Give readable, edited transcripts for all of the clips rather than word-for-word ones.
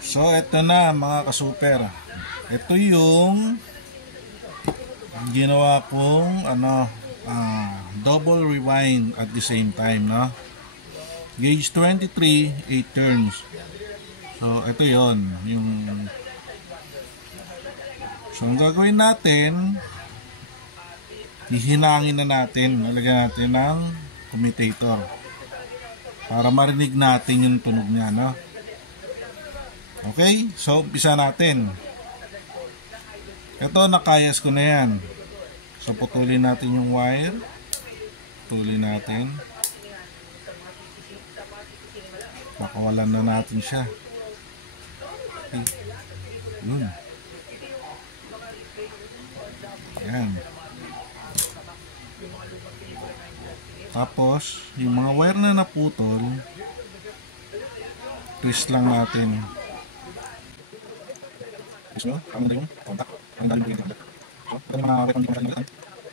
So ito na mga kasuper. Ito yung ginawa kong double rewind at the same time, no? Gauge 23, 8 turns. So ito yon yung. So ang gagawin natin, hihinangin na natin, nalagyan natin ng commutator para marinig natin yung tunog niya, no? Okay, so umpisa natin. Ito, nakayas ko na yan. So putulin natin yung wire. Putulin natin. Pakawalan na natin siya. Okay. Yun. Ayan. Tapos, yung mga wire na naputol, twist lang natin. Twist nyo, kami na yung contact. Kami na yung contact. So, ito yung mga wire na hindi ko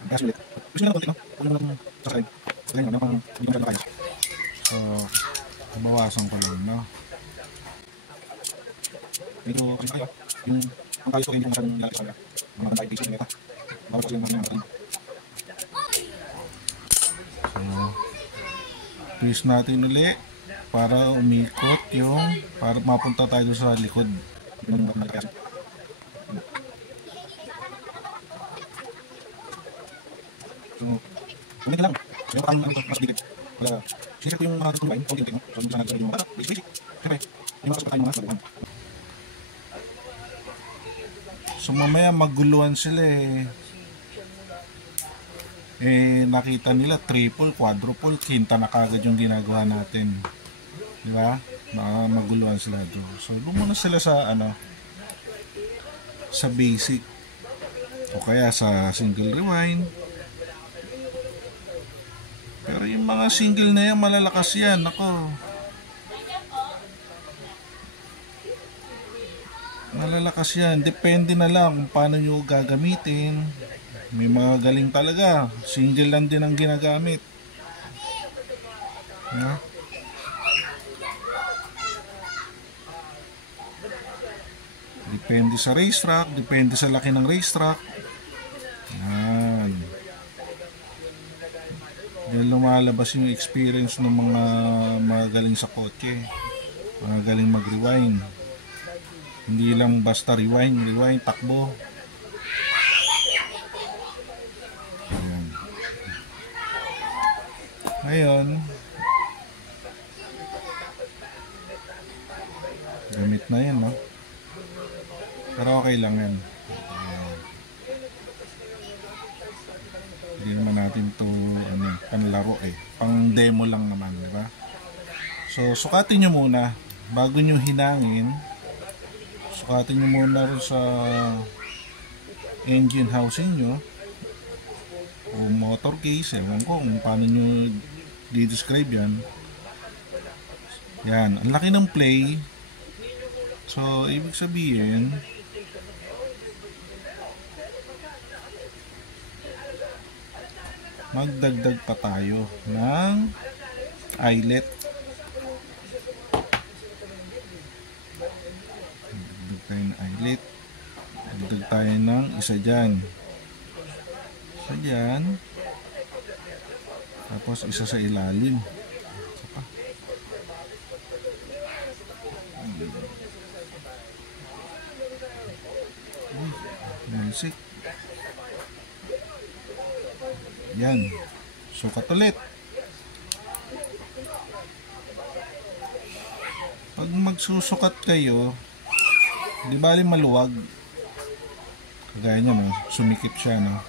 gas ulit. Twist nyo na konti, no? Huwag nyo lang subscribe. Kaya nyo, hindi ko masyadong kayas. So, bawasan ko lang, no? Ito, kasi kayo, yung ang kayos ko, hindi ko masyadong lalaki sa kaya. Mga bantay, pieces nila. Bawas ko yung mga so, twist natin ulit para umikot yung, para mapunta tayo sa likod. So, ulit lang. So, yung parang mas dikit. Sinisip ko yung mga dito yung konti-unti. So, sana natin yung mga basic. Siyempre, yung mga tayo mga saluhan. So, mamaya maguluhan sila nakita nila triple, quadruple, quinta na kagad yung ginagawa natin. Di ba? Maguluhan sila doon. So, doon muna sila sa sa basic. O kaya sa single rewind. Pero yung mga single na yan, malalakas yan. Ako. Malalakas yan. Depende na lang kung paano nyo gagamitin. May mga galing talaga. Single lang din ang ginagamit. Ha? Depende sa racetrack. Depende sa laki ng racetrack. Yan. Diyan lumalabas yung experience ng mga magaling sa kotse. Mga galing mag-rewind. Hindi lang basta rewind, takbo. Ngayon, gamit na yan, no? Pero okay lang yan. Hindi naman natin to panlaro pang demo lang naman, di ba? So, sukatin nyo muna bago nyo hinangin. Sukatin nyo muna sa engine housing nyo o motor case, ewan ko kung paano nyo di-describe yan. Yan, ang laki ng play. So, ibig sabihin magdagdag pa tayo ng eyelet. Magdagdag tayo ng eyelet. Magdagdag tayo ng isa dyan. Isa dyan. Tapos isa sa ilalim. Isa pa. Uy, music. Yan. Sukat ulit. Pag magsusukat kayo, di bali maluwag. Kagaya niya, no? Sumikip siya, no?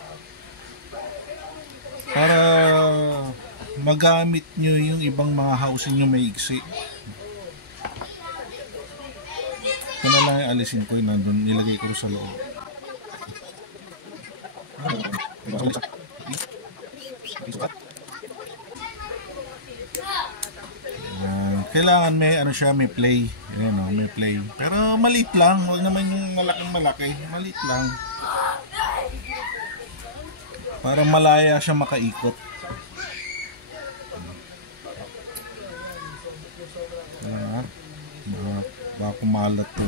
Para magamit nyo yung ibang mga housing nyo maiksi. Ito na lang yung alisin ko, nandun nilagay ko sa loob. Kailangan may may play. Ayan, may play. Pero maliit lang, huwag naman yung malaki. Maliit lang. Para malaya siya makaikot. baka kumalat to.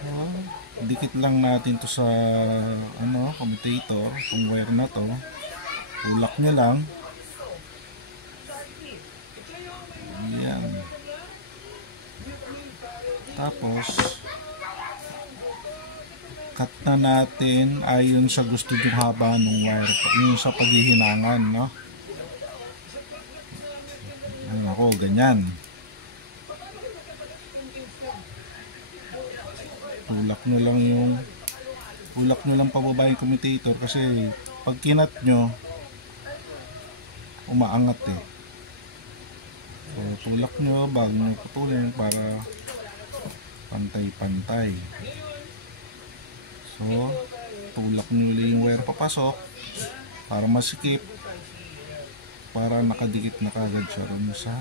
So, dikit lang natin to sa commutator, itong wire na to. Tulak nyo lang. Yan. Tapos cut na natin ayon sa gusto yung haba ng wire, yung sa paghihinangan, no? Ano ako, ganyan. Tulak nyo lang pababa yung commutator kasi pag kinat nyo umaangat eh. So tulak nyo bago nyo putulin para pantay-pantay. So tulak nyo yung wire papasok para masikip, para nakadikit na kagad siya rin sa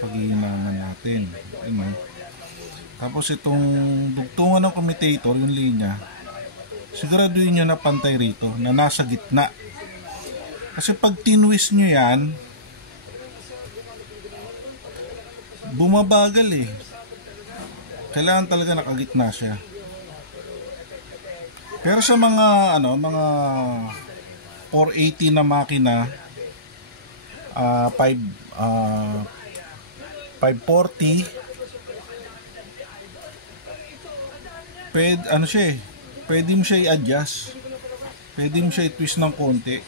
paghihinangan natin. Tapos itong dugtungan ng commutator, yung linya, siguraduhin nyo na pantay rito, na nasa gitna. Kasi pag tinwist nyo yan, bumabagal eh. Kailangan talaga nakagitna siya. Pero sa mga 480 na makina, 540, pwede mo siya i-adjust. Pwede mo siya i-twist ng konti.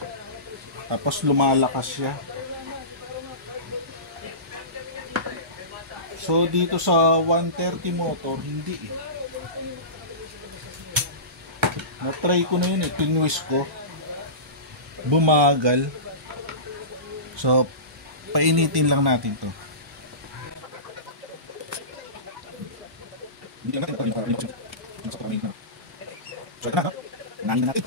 Tapos lumalakas siya. So dito sa 130 motor, hindi eh. Na-try ko na yun eh, tinwist ko. Bumagal. So painitin lang natin to. Hindi lang natin para yung sa pagkakamay na. So ito na, nangin na natin.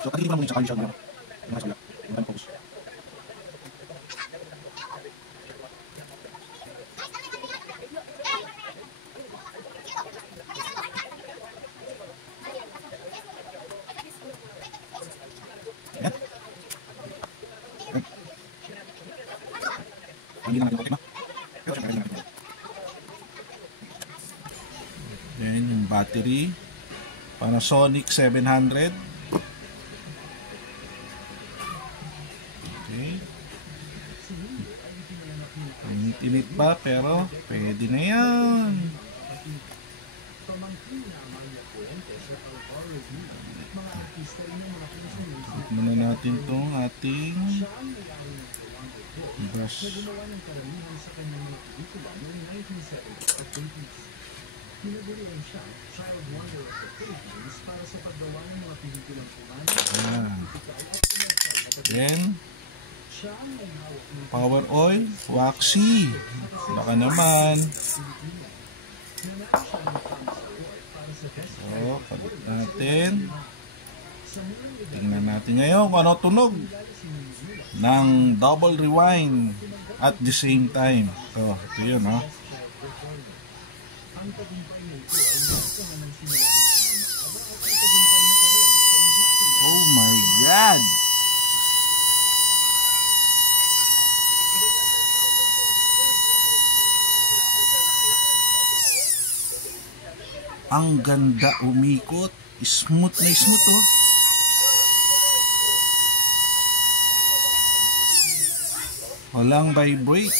So pag-ibig mo yung sakali siya yung mga sakala, yung time focus. Yan yung battery, Panasonic 700. Okay, init pa pero pwede na yan. Muna natin itong ating brush. Then power oil, waxy. Baka naman. So, palit natin. Tingnan natin ngayon kung ano tunog ng double rewind at the same time. So, ito yun, ha. Oh my God! Ang ganda umikot. Smooth na smooth, oh. Walang vibrate.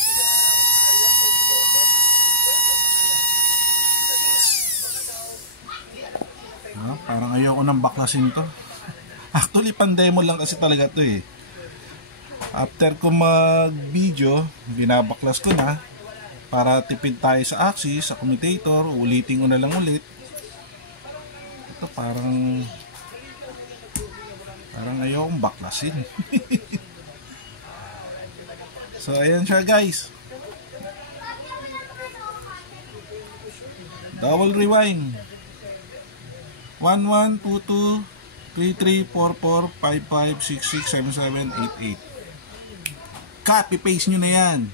Parang ayoko nang baklasin to. Actually, pandemo lang kasi talaga to eh. After ko mag-video, binabaklas ko na para tipid tayo sa axis, sa commutator. Ulitin ko na lang ulit. Ito parang ayokong baklasin. So ayan siya, guys. Double rewind. 1 1 2 2 3 3 4 4 5 5 6 6 7 7 8 8. Copy paste nyo na yan.